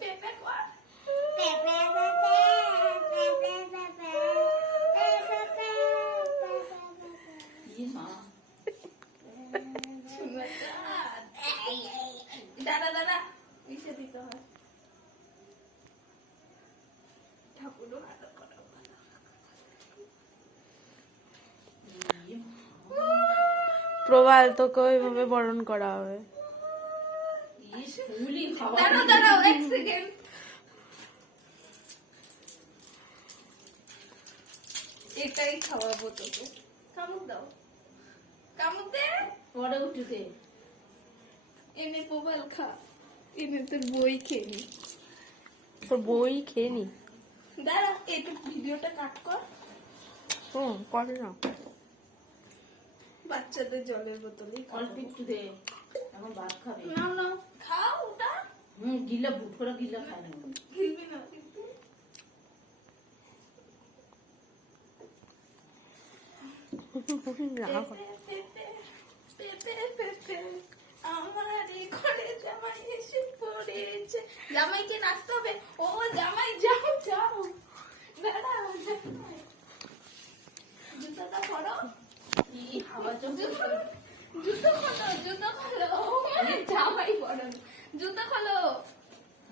পেপে কর দাদা দাদা ইসে দিতে হয় ঠাকুরও নাটক করা প্রবাল তোকে ওইভাবে বরণ করা হবে। দাঁড়াও দাঁড়াও এক সেকেন্ড এটাই খাওয়াবো তোকে কামড় দাও কামড় দে পরে উঠে এনে প্রবাল খা এনে তোর বই খেয়ে নি তোর বই খেয়ে নি। দাঁড়া একটু ভিডিওটা কাট কর করে না। বাচ্চাদের জলের বোতলে অল্প একটু দে, এখন ভাত খাবে। না না খাও ওটা গিলা বুট করে গিলা খায় না। গিলবি না কিন্তু আমারই ঘরে জামাই এসে পড়েছে জামাইকে নাচতে হবে ও জামাই যাও যাও দাঁড়া জুতোটা পরো কি হাওয়া চলছে? জুতো খোলো জামাই পরো জুতো খোলো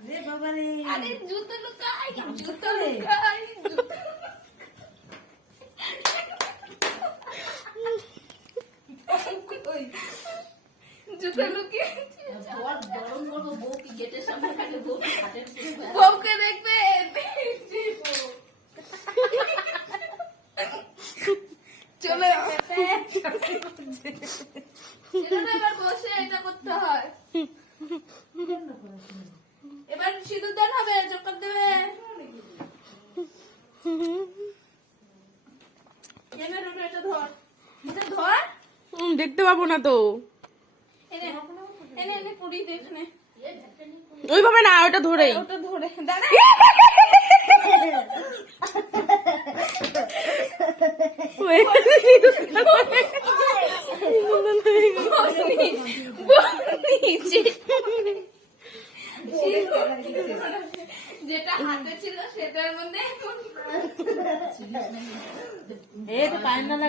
রে বাবা রে, আরে জুতো লুকাই জুতো রে। লুকাই ওই জুতো লুকিয়ে বর বরণ করবো, বউ কি গেটের সামনে থাকে, বউ কি খাটের উপরে বসে? বউকে দেখবে চলে এবার বসে এটা করতে হয় এবার সিঁদুর দান হবে চক্কর দেবে এনে রুটে এটা ধর দেখতে পাবো না তো। এনে এনে এনে পুরি দেখনে ওইভাবে না, ওটা ধরেই। ওটা ধরে দাঁড়া যেটা হাতে ছিল সেটার মধ্যে এ তো পায় না লাগে।